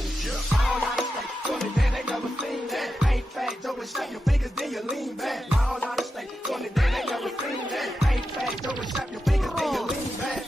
cool. All out of state, so the day they never seen that. Ain't fat, Joe, and snap your fingers, then you lean back. All out of state, so the day they never seen that. Ain't fat, Joe, and snap your fingers, then you lean back.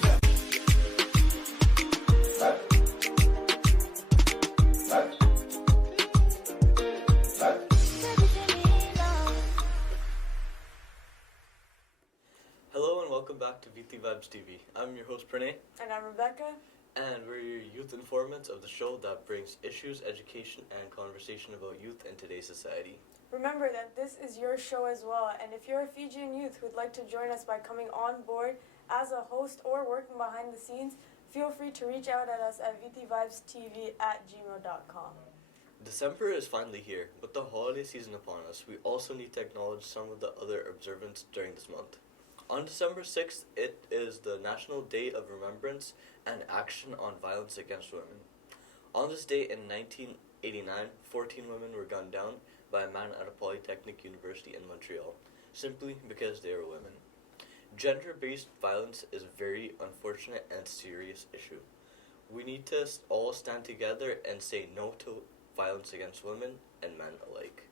Hello and welcome back to Viti Vibes TV. I'm your host Pranay. And I'm Rebecca. And we're your youth informants of the show that brings issues, education, and conversation about youth in today's society. Remember that this is your show as well, and if you're a Fijian youth who'd like to join us by coming on board as a host or working behind the scenes, feel free to reach out at us at vitivibestv@gmail.com. December is finally here. With the holiday season upon us, we also need to acknowledge some of the other observances during this month. On December 6th, it is the National Day of Remembrance and Action on Violence Against Women. On this day in 1989, 14 women were gunned down by a man at a polytechnic university in Montreal, simply because they were women. Gender-based violence is a very unfortunate and serious issue. We need to all stand together and say no to violence against women and men alike.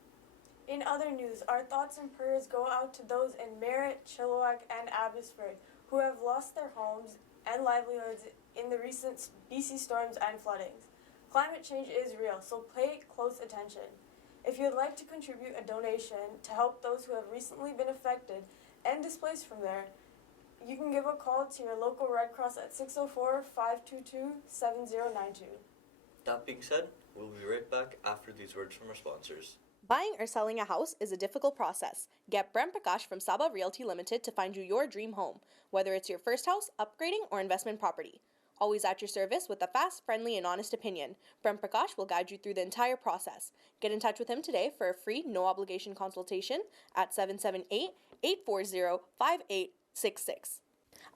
In other news, our thoughts and prayers go out to those in Merritt, Chilliwack, and Abbotsford who have lost their homes and livelihoods in the recent BC storms and floodings. Climate change is real, so pay close attention. If you'd like to contribute a donation to help those who have recently been affected and displaced from there, you can give a call to your local Red Cross at 604-522-7092. That being said, we'll be right back after these words from our sponsors. Buying or selling a house is a difficult process. Get Brent Prakash from Saba Realty Limited to find you your dream home, whether it's your first house, upgrading, or investment property. Always at your service with a fast, friendly, and honest opinion, Brent Prakash will guide you through the entire process. Get in touch with him today for a free, no-obligation consultation at 778-840-5866.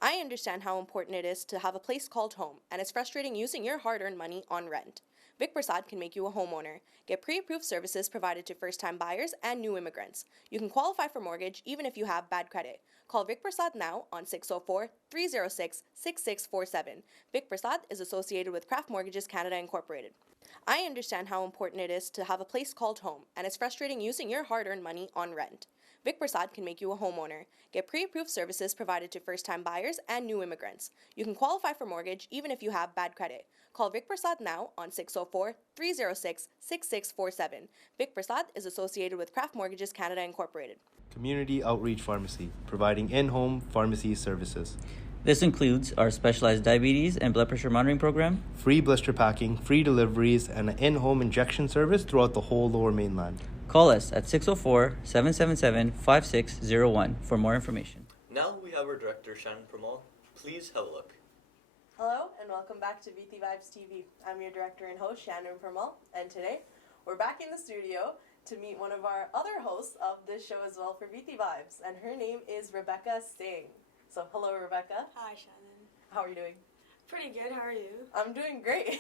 I understand how important it is to have a place called home, and it's frustrating using your hard-earned money on rent. Vic Prasad can make you a homeowner. Get pre-approved services provided to first-time buyers and new immigrants. You can qualify for mortgage even if you have bad credit. Call Vic Prasad now on 604-306-6647. Vic Prasad is associated with Craft Mortgages Canada Incorporated. I understand how important it is to have a place called home, and it's frustrating using your hard-earned money on rent. Vic Prasad can make you a homeowner. Get pre-approved services provided to first-time buyers and new immigrants. You can qualify for mortgage even if you have bad credit. Call Vic Prasad now on 604-306-6647. Vic Prasad is associated with Craft Mortgages Canada Incorporated. Community Outreach Pharmacy, providing in-home pharmacy services. This includes our specialized diabetes and blood pressure monitoring program, Free blister packing, free deliveries, and an in-home injection service throughout the whole Lower Mainland. Call us at 604-777-5601 for more information. Now we have our director, Shannon Pramal. Please have a look. Hello, and welcome back to Viti Vibes TV. I'm your director and host, Shannon Pramal, and today we're back in the studio to meet one of our other hosts of this show as well for Viti Vibes, and her name is Rebecca Singh. So, hello, Rebecca. Hi, Shannon. How are you doing? Pretty good. How are you? I'm doing great.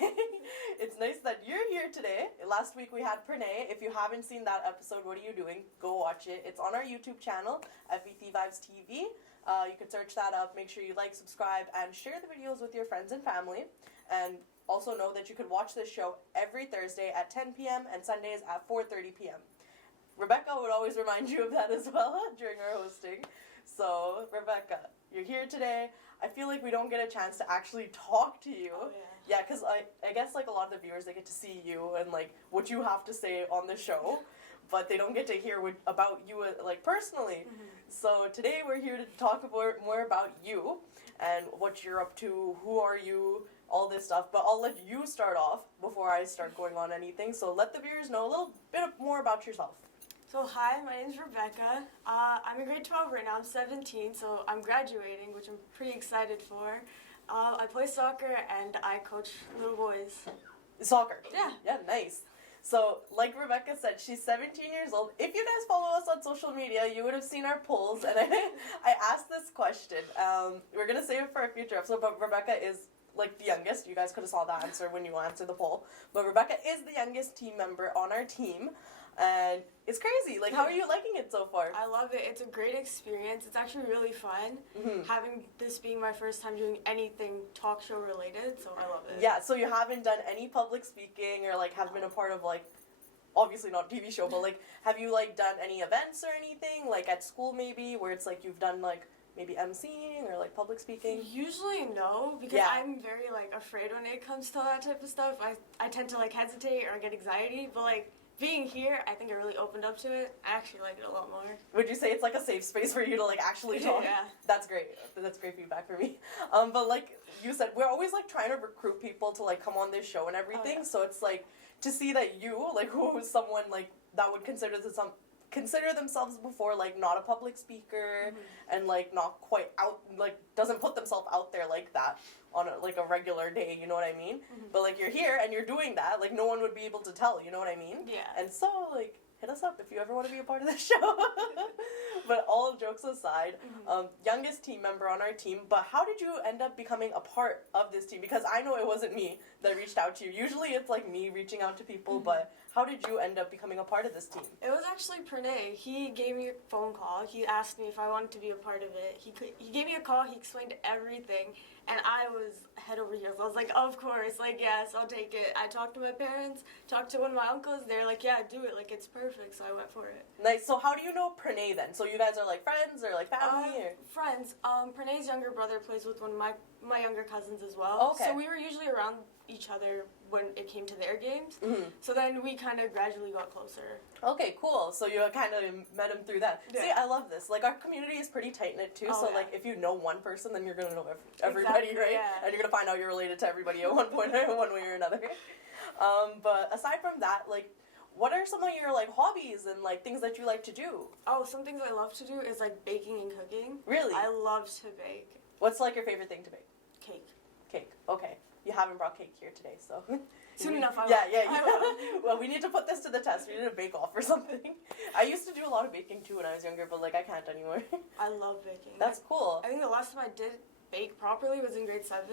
It's nice that you're here today. Last week we had Pranay. If you haven't seen that episode, what are you doing? Go watch it. It's on our YouTube channel at Viti Vibes TV. You can search that up. Make sure you like, subscribe, and share the videos with your friends and family. And also know that you can watch this show every Thursday at 10 p.m. and Sundays at 4:30 p.m. Rebecca would always remind you of that as well during our hosting. So, Rebecca, you're here today. I feel like we don't get a chance to actually talk to you. Oh, Yeah, because I guess like a lot of the viewers, they get to see you and like what you have to say on the show, but they don't get to hear about you like personally. Mm-hmm. So today we're here to talk more about you and what you're up to, who are you, all this stuff. But I'll let you start off before I start going on anything. So let the viewers know a little bit more about yourself. So hi, my name's Rebecca. I'm in grade 12 right now. I'm 17, so I'm graduating, which I'm pretty excited for. I play soccer and I coach little boys. Soccer? Yeah. Yeah, nice. So, like Rebecca said, she's 17 years old. If you guys follow us on social media, you would have seen our polls, and I asked this question. We're going to save it for a future episode, but Rebecca is like the youngest. You guys could have saw the answer when you answered the poll. But Rebecca is the youngest team member on our team. and it's crazy. Like, how are you liking it so far? I love it. It's a great experience. It's actually really fun having this being my first time doing anything talk show related, so I love it. Yeah, so you haven't done any public speaking or like have been a part of like, obviously not TV show, but like have you like done any events or anything like at school maybe where it's like you've done like maybe emceeing or like public speaking? Usually no, because Yeah. I'm very like afraid when it comes to that type of stuff. I tend to like hesitate or get anxiety, but like being here, I think it really opened up to it. I actually like it a lot more. Would you say it's like a safe space for you to like actually talk? Yeah. That's great. That's great feedback for me. But like you said, we're always like trying to recruit people to like come on this show and everything. yeah. So it's like to see that you like who is someone like that would consider themselves before like not a public speaker and like not quite out, like doesn't put themselves out there like that on like a regular day, you know what I mean? But like you're here and you're doing that, like no one would be able to tell, you know what I mean? Yeah. And so like hit us up if you ever want to be a part of the show. But all jokes aside, youngest team member on our team, but how did you end up becoming a part of this team? Because I know it wasn't me that reached out to you. Usually it's like me reaching out to people, but how did you end up becoming a part of this team? It was actually Pranay. He gave me a phone call. He asked me if I wanted to be a part of it. He gave me a call. He explained everything, and I was head over heels. I was like, of course, like yes, I'll take it. I talked to my parents, talked to one of my uncles. They're like, yeah, do it. Like it's perfect. So I went for it. Nice. So how do you know Pranay then? So you guys are like friends or like family? Or? Friends. Pranay's younger brother plays with one of my younger cousins as well. Okay. So we were usually around each other when it came to their games. So then we kind of gradually got closer. Okay, cool. So you kind of met him through that. Yeah. See, I love this. Like, our community is pretty tight-knit, too. Oh, so, yeah. like, if you know one person, then you're going to know everybody, Exactly, right? yeah. And you're going to find out you're related to everybody at one point, one way or another. But aside from that, like, what are some of your, like, hobbies and, like, things that you like to do? Oh, some things I love to do is, like, baking and cooking. Really? I love to bake. What's, like, your favorite thing to bake? Cake. Cake. Okay. You haven't brought cake here today, so... Soon enough, I will. Yeah. I will. Well, we need to put this to the test. We need a bake-off or something. I used to do a lot of baking, too, when I was younger, but, like, I can't anymore. I love baking. That's cool. I think the last time I did bake properly was in grade 7.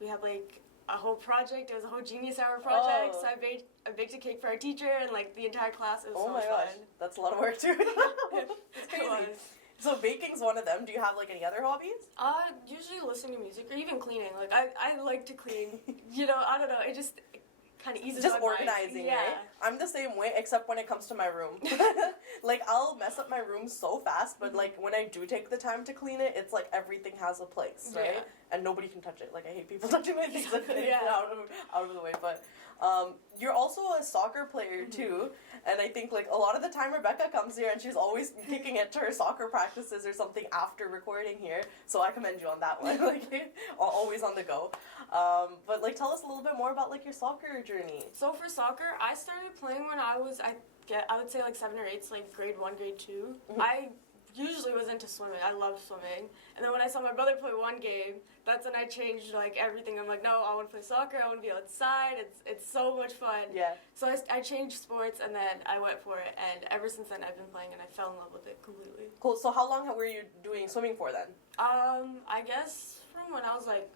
We had, like, a whole project. It was a whole Genius Hour project. Oh. So I baked a cake for our teacher and, like, the entire class. It was Oh so my much gosh, fun. that's a lot of work, too. It's It crazy. was. So baking's one of them. Do you have, like, any other hobbies? Usually listening to music or even cleaning. Like, I like to clean. You know, I don't know. It just kind of eases Just my mind. organizing, Yeah. right? I'm the same way, except when it comes to my room. Like, I'll mess up my room so fast, but, like, when I do take the time to clean it, it's like everything has a place, right? Yeah. And nobody can touch it. Like, I hate people touching my things Yeah. out of the way. But you're also a soccer player, too. And I think, like, a lot of the time Rebecca comes here and she's always kicking it to her soccer practices or something after recording here. So I commend you on that one. Like, always on the go. But, like, tell us a little bit more about, like, your soccer journey. So for soccer, I started playing when I was, I would say like 7 or 8, so like grade 1, grade 2. I usually was into swimming. I love swimming. And then when I saw my brother play one game, that's when I changed like everything. I'm like, no, I want to play soccer. I want to be outside. It's so much fun. Yeah. So I changed sports and then I went for it. And ever since then, I've been playing and I fell in love with it completely. Cool. So how long were you doing swimming for then? I guess from when I was like,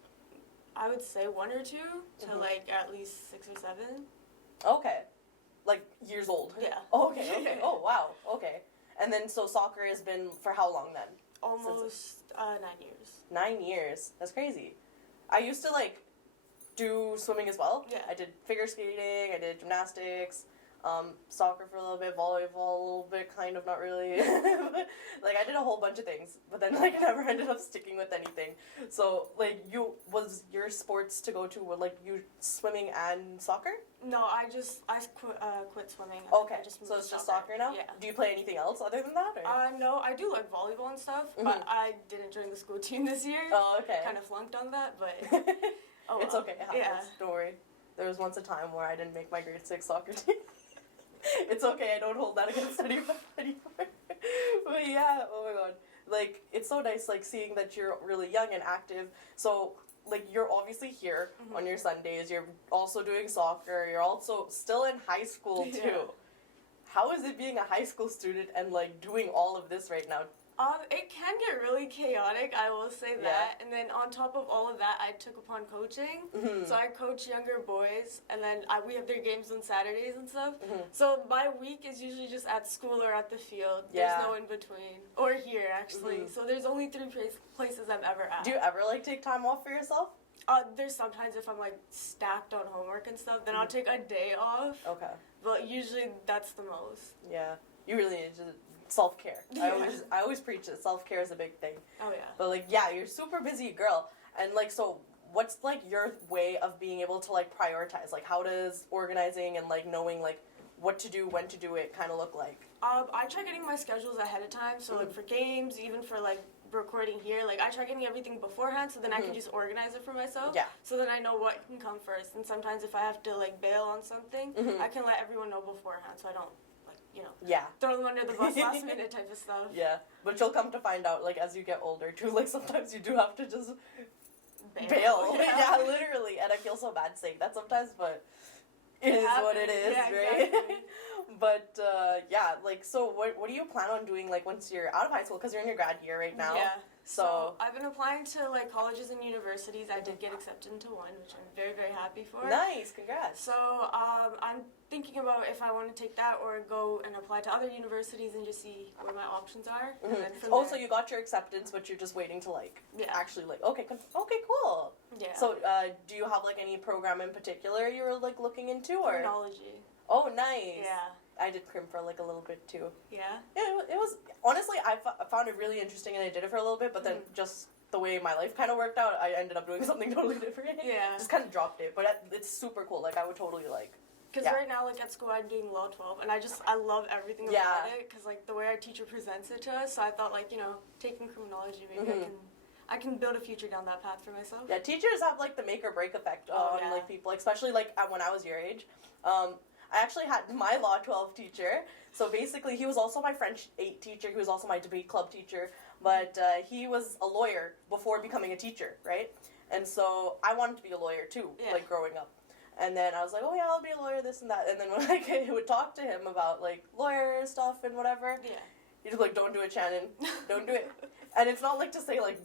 I would say 1 or 2 to like at least 6 or 7. Okay. Like years old. Yeah. Oh, okay. Oh, wow. Okay. And then so soccer has been for how long then? Almost 9 years. 9 years. That's crazy. I used to like do swimming as well. Yeah. I did figure skating, I did gymnastics, soccer for a little bit, volleyball a little bit, kind of, not really. Like I did a whole bunch of things, but then like I never ended up sticking with anything. So like was your sports to go to like you swimming and soccer? No, I quit swimming. And Okay, I just moved so to it's just soccer now? Yeah. Do you play anything else other than that? Or? No, I do like volleyball and stuff, but I didn't join the school team this year. Oh, okay. Kind of flunked on that, but oh It's well. okay, it happens. Yeah. Don't worry. There was once a time where I didn't make my grade 6 soccer team. It's okay, I don't hold that against anyone anymore. But yeah, oh my god. Like, it's so nice, like, seeing that you're really young and active. So, like, you're obviously here on your Sundays. You're also doing soccer. You're also still in high school, too. Yeah. How is it being a high school student and, like, doing all of this right now? It can get really chaotic, I will say that. And then on top of all of that, I took upon coaching. So I coach younger boys, and then we have their games on Saturdays and stuff. So my week is usually just at school or at the field. There's no in between. Or here, actually. So there's only 3 places I'm ever at. Do you ever, like, take time off for yourself? There's sometimes if I'm, like, stacked on homework and stuff, then I'll take a day off. Okay. But usually that's the most. Yeah. You really need to self-care. I always preach that self-care is a big thing. Oh, yeah. But, like, yeah, you're a super busy girl. And, like, so what's, like, your way of being able to, like, prioritize? Like, how does organizing and, like, knowing, like, what to do, when to do it kind of look like? I try getting my schedules ahead of time. So, like, for games, even for, like, recording here, like, I try getting everything beforehand so then I can just organize it for myself. Yeah. So then I know what can come first. And sometimes if I have to, like, bail on something, I can let everyone know beforehand so I don't, throw them under the bus last minute type of stuff. Yeah. But you'll come to find out, like, as you get older, too, like, sometimes you do have to just bail. Yeah, literally. And I feel so bad saying that sometimes, but it is what it is, right? Exactly. But, yeah, like, so what do you plan on doing, like, once you're out of high school? Because you're in your grad year right now. Yeah. So I've been applying to, like, colleges and universities. I did get accepted into one, which I'm very, very happy for. Nice, congrats. So I'm thinking about if I want to take that or go and apply to other universities and just see where my options are. And then from there, So you got your acceptance, but you're just waiting to, like, actually, like, okay, cool. Yeah. So, do you have, like, any program in particular you were, like, looking into, or? Criminology. Oh, nice. Yeah. I did crim for, like, a little bit, too. Yeah? It was, honestly, I found it really interesting, and I did it for a little bit, but then just the way my life kind of worked out, I ended up doing something totally different. Yeah. Just kind of dropped it, but it's super cool. Like, I would totally, like... Because right now, like, at school, I'm doing Law 12, and I love everything about it, because, like, the way our teacher presents it to us, so I thought, like, taking criminology, maybe I can build a future down that path for myself. Yeah, teachers have, like, the make or break effect on, like, people, like, especially, like, when I was your age. I actually had my Law 12 teacher, so basically he was also my French 8 teacher, he was also my debate club teacher, but he was a lawyer before becoming a teacher, right? And so I wanted to be a lawyer too, like growing up. And then I was like, oh yeah, I'll be a lawyer, this and that. And then when I would talk to him about like lawyer stuff and whatever, he'd be like, don't do it, Shannon, don't do it. And it's not like to say like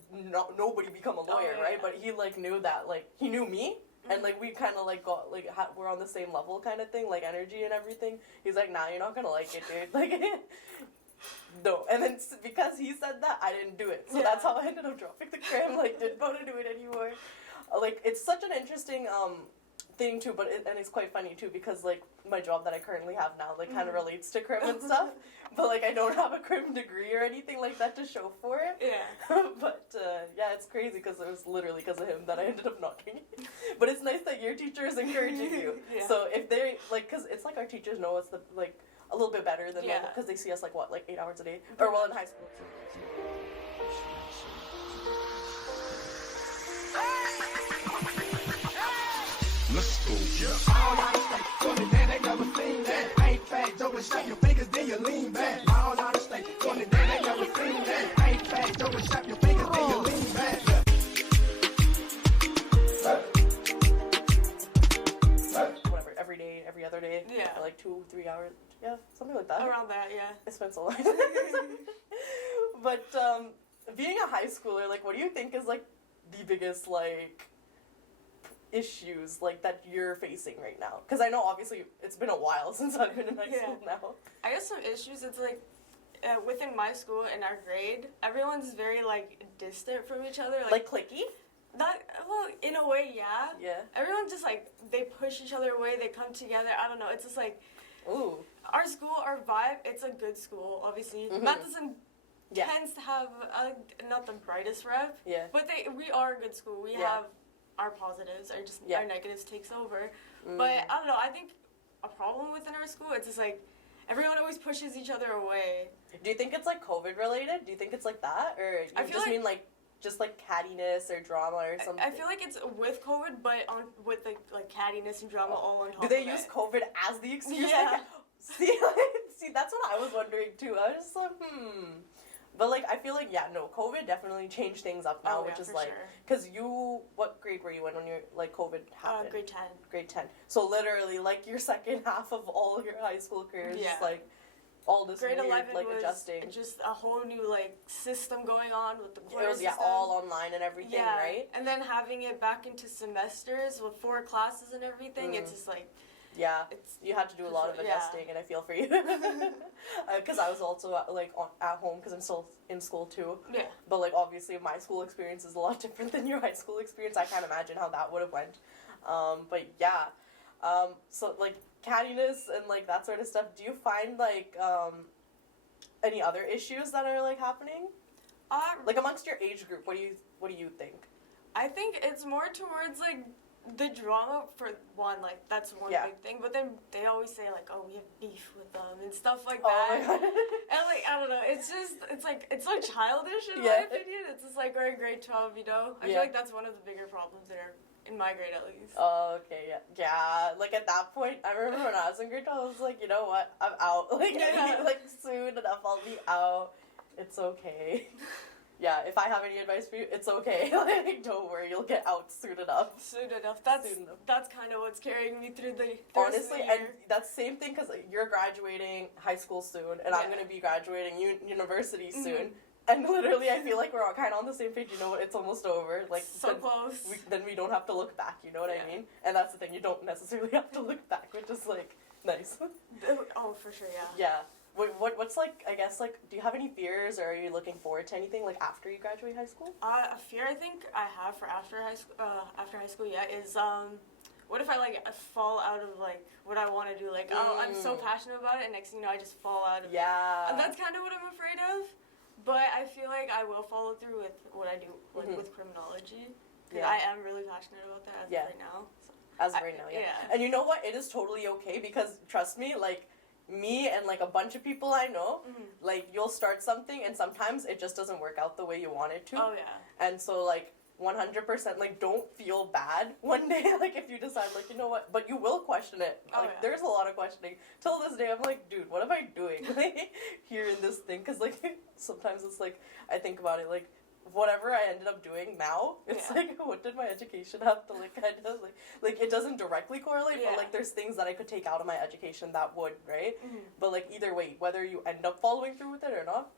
nobody become a lawyer, right? But he like knew that, like he knew me. And, like, we kind of, like, got, like, we're on the same level kind of thing, like, energy and everything. He's like, nah, you're not gonna like it, dude. Like, no. And then because he said that, I didn't do it. So that's how I ended up dropping the crim, like, didn't want to do it anymore. Like, it's such an interesting, thing, too, but and it's quite funny, too, because, like, my job that I currently have now, like, kind of relates to crim and stuff. But, like, I don't have a crim degree or anything like that to show for it. Yeah. But, yeah, it's crazy because it was literally because of him that I ended up not doing it. But it's nice that your teacher is encouraging you. So if they, like, because it's like our teachers know us, like, a little bit better than normal because they see us, like, what, like, 8 hours a day? Or, well, in high school. Let's go. All out of state, going to they never seen that. Ain't fat, Joe, and snap your fingers, then you lean back. All out of state, going to they never seen that. Ain't fat, Joe, and snap your fingers, then you lean back. Whatever, every day, every other day. Yeah. Or like 2-3 hours. Yeah, something like that. Around that, yeah. I spent so long. But being a high schooler, like, what do you think is like the biggest like issues like that you're facing right now? Because I know obviously it's been a while since I've been in high school now. I guess some issues, it's like within my school in our grade, everyone's very like distant from each other. Like cliquey? That, well, in a way, yeah. Yeah. Everyone just like, they push each other away, they come together, I don't know, it's just like, ooh. Our school, our vibe, it's a good school, obviously. Madison tends to have not the brightest rep, but we are a good school. We have our positives, our negatives takes over. But I don't know, I think a problem within our school, it's just like everyone always pushes each other away. Do you think it's like COVID related? Do you think it's like that? Or you just mean like just like cattiness or drama or something? I feel like it's with COVID, but with the like cattiness and drama all on top Do they of use it. COVID as the excuse? Yeah. Like, see, that's what I was wondering too. I was just like, But like, I feel like, COVID definitely changed things up now, which is like, because what grade were you in when like COVID happened? Grade 10. Grade 10. So literally, like, your second half of all your high school career is just like, all this grade weird 11 like was adjusting. just a whole new like system going on with the It was all online and everything, right? And then having it back into semesters with 4 classes and everything, it's just like you had to do a lot of adjusting, and I feel for you because I was also like at home because I'm still in school too. Yeah. But like obviously my school experience is a lot different than your high school experience. I can't imagine how that would have went. But yeah, so like cattiness and like that sort of stuff. Do you find like any other issues that are like happening? Like amongst your age group, what do you think? I think it's more towards like the drama for one, like that's one big thing. But then they always say like, oh, we have beef with them and stuff like that. Oh my God. And like I don't know, it's so childish in my opinion. It's just like we're in grade 12, you know. I feel like that's one of the bigger problems there. In my grade, at least. Oh, okay, yeah. Like, at that point, I remember when I was in grade 12, I was like, you know what? I'm out. Like, like soon enough, I'll be out. It's okay. Yeah, if I have any advice for you, it's okay. Like, don't worry, you'll get out soon enough. Soon enough. That's kind of what's carrying me through the honestly, the year. And that's the same thing because you're graduating high school soon, and I'm going to be graduating university soon. And literally, I feel like we're all kind of on the same page. You know what? It's almost over. Like so close. Then we don't have to look back. You know what I mean? And that's the thing. You don't necessarily have to look back, which is like nice. Oh, for sure. Yeah. Yeah. What's like? I guess like, do you have any fears, or are you looking forward to anything like after you graduate high school? A fear I think I have for after high school. Is what if I like fall out of like what I want to do? Like I'm so passionate about it, and next thing you know, I just fall out of it. Yeah. And that's kind of what I'm afraid of. But I feel like I will follow through with what I do with criminology. Because I am really passionate about that as of right now. So as of right now, yeah. And you know what? It is totally okay because, trust me, like, me and, like, a bunch of people I know, like, you'll start something and sometimes it just doesn't work out the way you want it to. Oh, yeah. And so, like, 100%, like, don't feel bad one day, like, if you decide, like, you know what, but you will question it. Like, there's a lot of questioning. Till this day, I'm like, dude, what am I doing, like, here in this thing? Because, like, sometimes it's, like, I think about it, like, whatever I ended up doing now, it's, like, what did my education have to, like, kind of, like, it doesn't directly correlate, but, like, there's things that I could take out of my education that would, right? But, like, either way, whether you end up following through with it or not,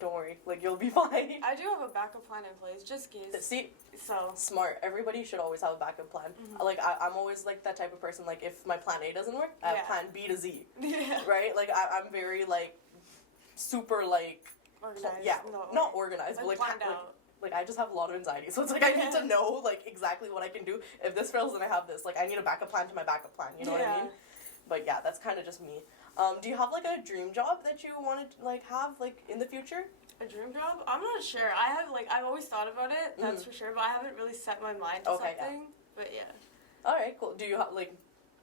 don't worry, like, you'll be fine. I do have a backup plan in place, just in case. See? So. Smart. Everybody should always have a backup plan. Like, I'm always, like, that type of person, like, if my plan A doesn't work, I have plan B to Z. Yeah. Right? Like, I'm very, like, super, like... Organized. Not organized, like, but, like, planned out. Like, I just have a lot of anxiety, so it's like I need to know, like, exactly what I can do. If this fails, then I have this. Like, I need a backup plan to my backup plan, you know what I mean? But, yeah, that's kind of just me. Do you have, like, a dream job that you want to, like, have, like, in the future? A dream job? I'm not sure. I've always thought about it, that's for sure, but I haven't really set my mind to something. Yeah. But yeah. Alright, cool. Do you, like,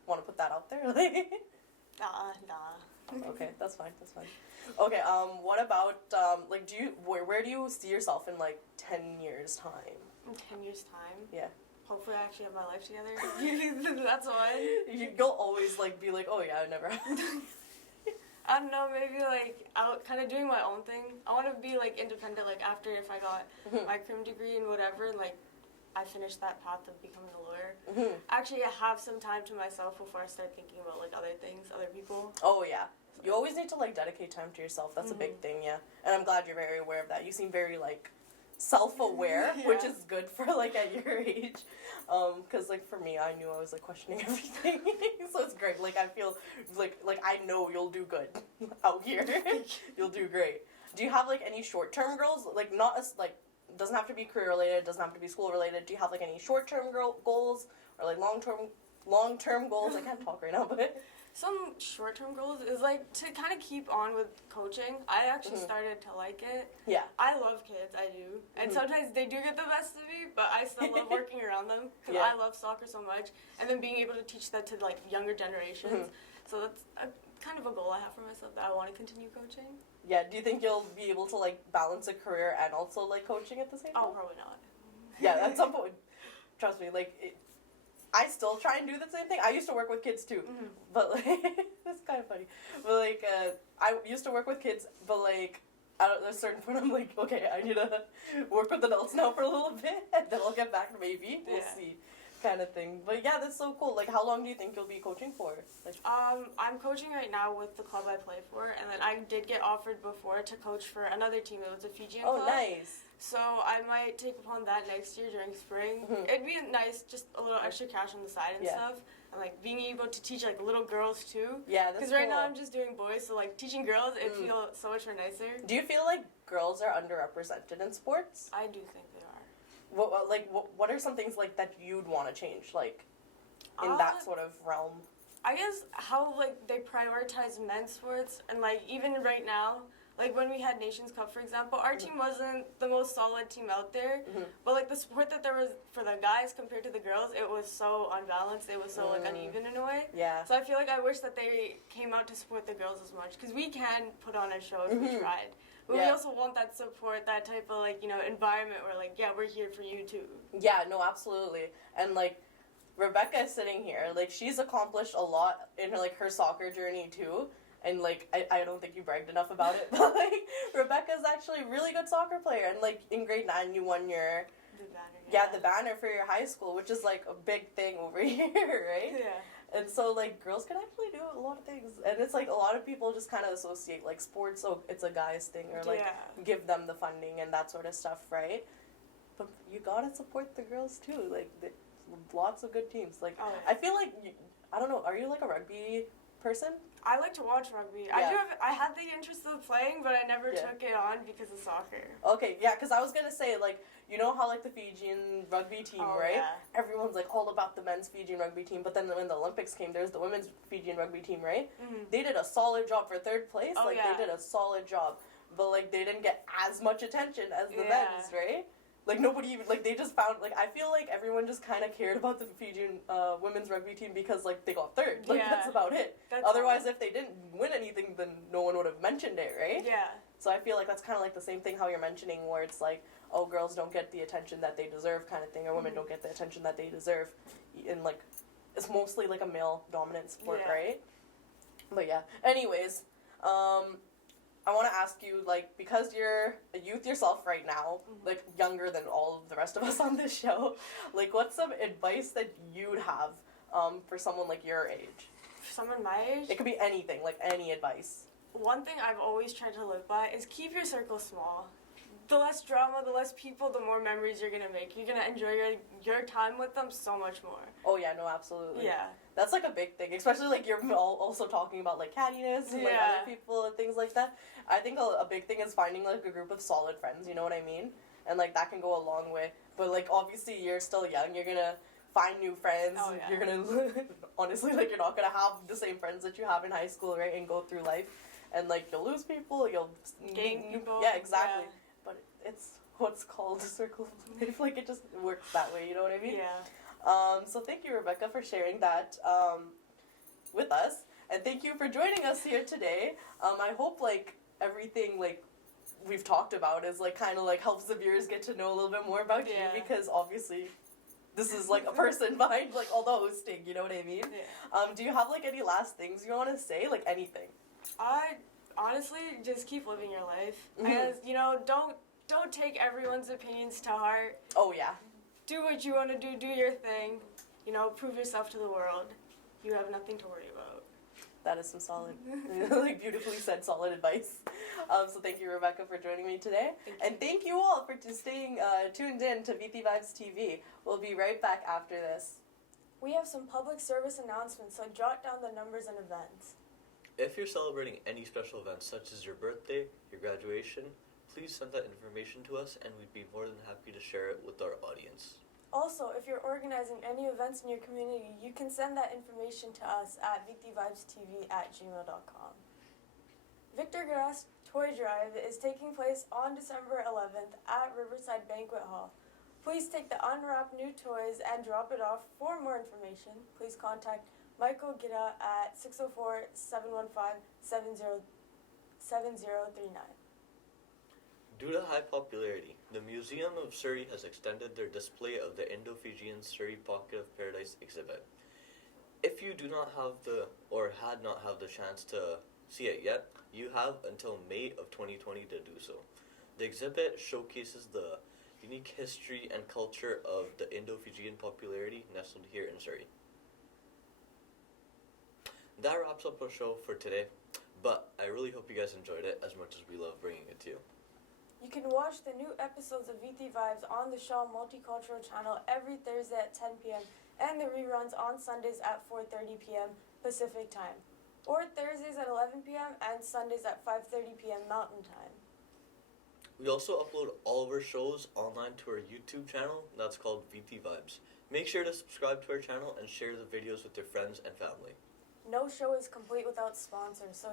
want to put that out there? Nah. Okay, that's fine. Okay, what about, like, where do you see yourself in, like, 10 years' time? In 10 years' time? Yeah. Hopefully I actually have my life together. That's one. You'll always, like, be like, oh, yeah, I never have. I don't know, maybe, like, out kind of doing my own thing. I want to be, like, independent, like, after if I got my crim degree and whatever, and, like, I finished that path of becoming a lawyer. Actually, I have some time to myself before I start thinking about, like, other things, other people. Oh, yeah. You always need to, like, dedicate time to yourself. That's a big thing, yeah. And I'm glad you're very aware of that. You seem very, like, self-aware, which is good for, like, at your age. Because, like, for me, I knew I was, like, questioning everything. So it's great. Like, I feel, like I know you'll do good out here. You'll do great. Do you have, like, any short-term goals? Like, not as, like, doesn't have to be career-related, doesn't have to be school-related. Do you have, like, any short-term goals or, like, long-term goals? I can't talk right now, but... Some short-term goals is, like, to kind of keep on with coaching. I actually started to like it. Yeah. I love kids, I do. And sometimes they do get the best of me, but I still love working around them because I love soccer so much. And then being able to teach that to, like, younger generations. So that's kind of a goal I have for myself, that I want to continue coaching. Yeah, do you think you'll be able to, like, balance a career and also, like, coaching at the same time? Oh, probably not. Yeah, at some point, trust me, like, I still try and do the same thing. I used to work with kids too, but, like, it's kind of funny. But, like, I used to work with kids, but, like, at a certain point, I'm like, okay, I need to work with adults now for a little bit, and then I'll get back, maybe. We'll see. kind of thing. But yeah, that's so cool. Like, how long do you think you'll be coaching for? Like, I'm coaching right now with the club I play for, and then I did get offered before to coach for another team. It was a Fijian oh, club. nice. So I might take upon that next year during spring. It'd be nice, just a little extra cash on the side and stuff. And like being able to teach like little girls too. Yeah, that's Because right now I'm just doing boys, so like teaching girls, it feels so much more nicer. Do you feel like girls are underrepresented in sports? I do think they are. What are some things like that you'd want to change, like in that sort of realm? I guess how like they prioritize men's sports, and like even right now, like when we had Nations Cup, for example, our team wasn't the most solid team out there, but like the support that there was for the guys compared to the girls, it was so unbalanced. It was so like uneven in a way. Yeah. So I feel like I wish that they came out to support the girls as much, because we can put on a show if we tried. But we also want that support, that type of like, you know, environment where like, yeah, we're here for you too. Yeah, no, absolutely. And like Rebecca is sitting here, like she's accomplished a lot in her, like her soccer journey too. And like I don't think you bragged enough about it, but like Rebecca's actually a really good soccer player, and like in grade 9 you won your the banner for your high school, which is like a big thing over here, right? Yeah. And so like girls can actually do a lot of things, and it's like a lot of people just kind of associate like sports, so it's a guy's thing, or like give them the funding and that sort of stuff, right? But you gotta support the girls too, like lots of good teams. Like I feel like I don't know, are you like a rugby person? I like to watch rugby. Yeah. I had the interest of playing, but I never took it on because of soccer. Okay, yeah, because I was going to say, like, you know how, like, the Fijian rugby team, right? Yeah. Everyone's, like, all about the men's Fijian rugby team, but then when the Olympics came, there's the women's Fijian rugby team, right? They did a solid job for third place. They did a solid job. But, like, they didn't get as much attention as the men's, right? Like, nobody even, like, they just found, like, I feel like everyone just kind of cared about the Fijian women's rugby team because, like, they got third. Like, that's about it. Otherwise, if they didn't win anything, then no one would have mentioned it, right? Yeah. So I feel like that's kind of like the same thing how you're mentioning, where it's like, oh, girls don't get the attention that they deserve kind of thing, or women don't get the attention that they deserve. And, like, it's mostly, like, a male-dominant sport, right? But, yeah. Anyways, I want to ask you, like, because you're a youth yourself right now, like, younger than all of the rest of us on this show, like, what's some advice that you'd have for someone, like, your age? For someone my age? It could be anything, like, any advice. One thing I've always tried to live by is keep your circle small. The less drama, the less people, the more memories you're going to make. You're going to enjoy your time with them so much more. Oh, yeah, no, absolutely. Yeah. That's, like, a big thing, especially, like, you're also talking about, like, cattiness and, like, other people and things like that. I think a big thing is finding, like, a group of solid friends, you know what I mean? And, like, that can go a long way. But, like, obviously, you're still young. You're going to find new friends. Oh, yeah. You're going to, honestly, like, you're not going to have the same friends that you have in high school, right? And go through life. And, like, you'll lose people. You'll gain people. Yeah, exactly. Yeah. But it's what's called a circle of life. Like, it just works that way, you know what I mean? Yeah. So thank you, Rebecca, for sharing that with us. And thank you for joining us here today. I hope, like, everything, like, we've talked about is, like, kind of, like, helps the viewers get to know a little bit more about you, because obviously this is, like, a person behind, like, all the hosting, you know what I mean? Yeah. Do you have, like, any last things you want to say? Like, anything? Honestly, just keep living your life. And, you know, don't take everyone's opinions to heart. Oh, yeah. Do what you want to do your thing. You know, prove yourself to the world. You have nothing to worry about. That is some solid, like, beautifully said, solid advice. So thank you, Rebecca, for joining me today. And thank you all for staying tuned in to Viti Vibes TV. We'll be right back after this. We have some public service announcements, so jot down the numbers and events. If you're celebrating any special events such as your birthday, your graduation, please send that information to us and we'd be more than happy to share it with our audience. Also, if you're organizing any events in your community, you can send that information to us at vitivibestv@gmail.com. Victor Grass Toy Drive is taking place on December 11th at Riverside Banquet Hall. Please take the unwrapped new toys and drop it off. For more information, please contact Michael Gitta at 604-715-7039. Due to high popularity, the Museum of Surrey has extended their display of the Indo-Fijian Surrey Pocket of Paradise exhibit. If you do not have had not had the chance to see it yet, you have until May of 2020 to do so. The exhibit showcases the unique history and culture of the Indo-Fijian popularity nestled here in Surrey. That wraps up our show for today, but I really hope you guys enjoyed it as much as we love bringing it to you. You can watch the new episodes of Viti Vibes on the Shaw Multicultural channel every Thursday at 10 p.m. and the reruns on Sundays at 4:30 p.m. Pacific Time, or Thursdays at 11 p.m. and Sundays at 5:30 p.m. Mountain Time. We also upload all of our shows online to our YouTube channel that's called Viti Vibes. Make sure to subscribe to our channel and share the videos with your friends and family. No show is complete without sponsors, so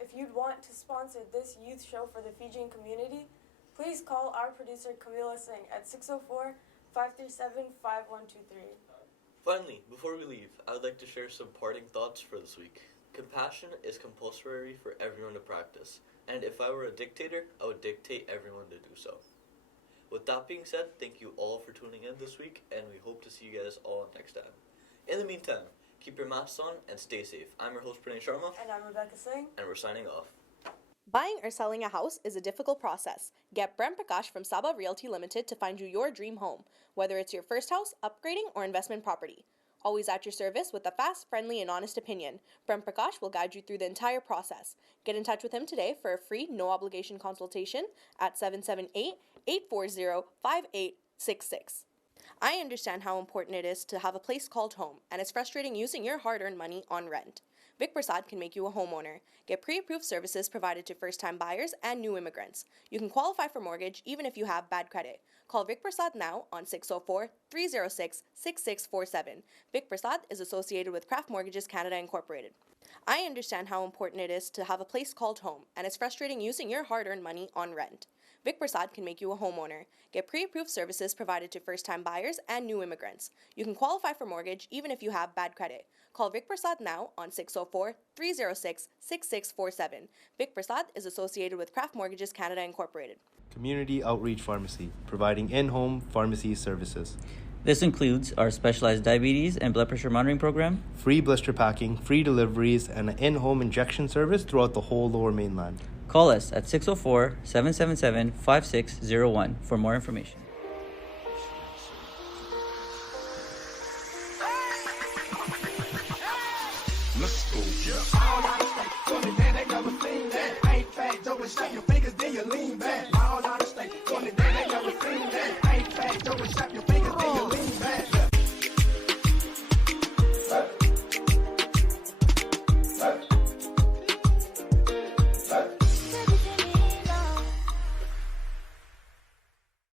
if you'd want to sponsor this youth show for the Fijian community, please call our producer Camila Singh at 604-537-5123. Finally, before we leave, I would like to share some parting thoughts for this week. Compassion is compulsory for everyone to practice, and if I were a dictator, I would dictate everyone to do so. With that being said, thank you all for tuning in this week, and we hope to see you guys all next time. In the meantime, keep your masks on and stay safe. I'm your host, Pranay Sharma. And I'm Rebecca Singh. And we're signing off. Buying or selling a house is a difficult process. Get Brent Prakash from Sabah Realty Limited to find you your dream home, whether it's your first house, upgrading, or investment property. Always at your service with a fast, friendly, and honest opinion. Brent Prakash will guide you through the entire process. Get in touch with him today for a free, no-obligation consultation at 778-840-5866. I understand how important it is to have a place called home, and it's frustrating using your hard-earned money on rent. Vic Prasad can make you a homeowner. Get pre-approved services provided to first-time buyers and new immigrants. You can qualify for mortgage even if you have bad credit. Call Vic Prasad now on 604-306-6647. Vic Prasad is associated with Craft Mortgages Canada Incorporated. I understand how important it is to have a place called home, and it's frustrating using your hard-earned money on rent. Vic Prasad can make you a homeowner. Get pre-approved services provided to first-time buyers and new immigrants. You can qualify for mortgage even if you have bad credit. Call Vic Prasad now on 604-306-6647. Vic Prasad is associated with Craft Mortgages Canada Incorporated. Community Outreach Pharmacy, providing in-home pharmacy services. This includes our specialized diabetes and blood pressure monitoring program, Free blister packing, free deliveries, and an in-home injection service throughout the whole Lower Mainland. Call us at 604-777-5601 for more information. Let's go. All out of state, so they never seen that. Ain't fat, Joe, and shut your